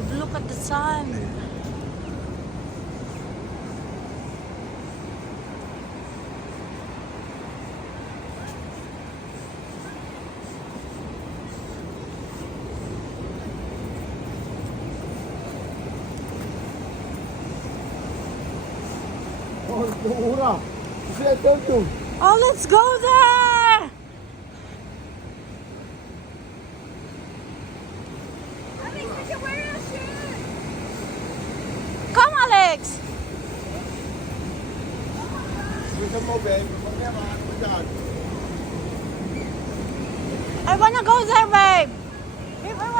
babe. Look at the sun. Oh, ura. Zie je het doen? Oh, let's go there. Alex, we can wear our shirt. Come, Alex. Doe het maar, baby. I wanna go there, babe. Babe, I